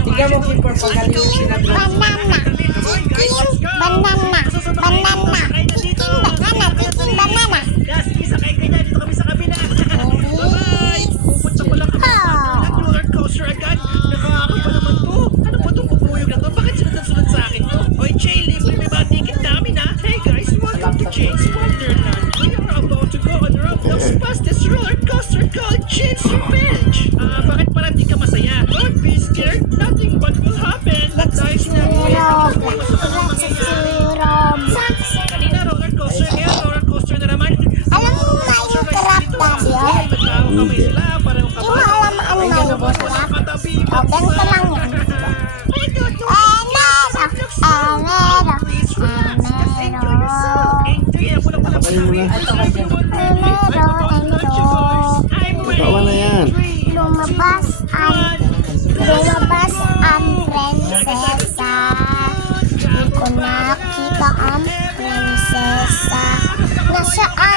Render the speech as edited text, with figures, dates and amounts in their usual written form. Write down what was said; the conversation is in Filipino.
Tingnan mo, Keeper, pagaling sila doon. Banana. Chicken banana. Chicken banana. Dusty, sakay ka na. Dito kami sa kabila. Bye-bye! Pupunta pa lang kami sa roller coaster agad. Nakakakot pa naman to. Ano ba itong bubuyog na to? Bakit sunod-sunod sa akin to? Oy, Jay, libre may mga ticket namin ha. Hey guys, welcome to James Wonderland. We are about to go on Roblox fastest roller coaster called James Revenge. Bakit parang di ka masaya? Don't be scared. Nothing but will happen. Dahil sinabi ko yan, may masamang mangyayari. Kanina roller coaster, kaya roller coaster na naman. Alam mo ba yung crab dad yun? Hindi. Hindi mo alam ano nga yung crab? O, ganito lang yan. Tawa na yan. Lumabas ang prinsesa. Hindi ko nakita ang prinsesa. Nasaan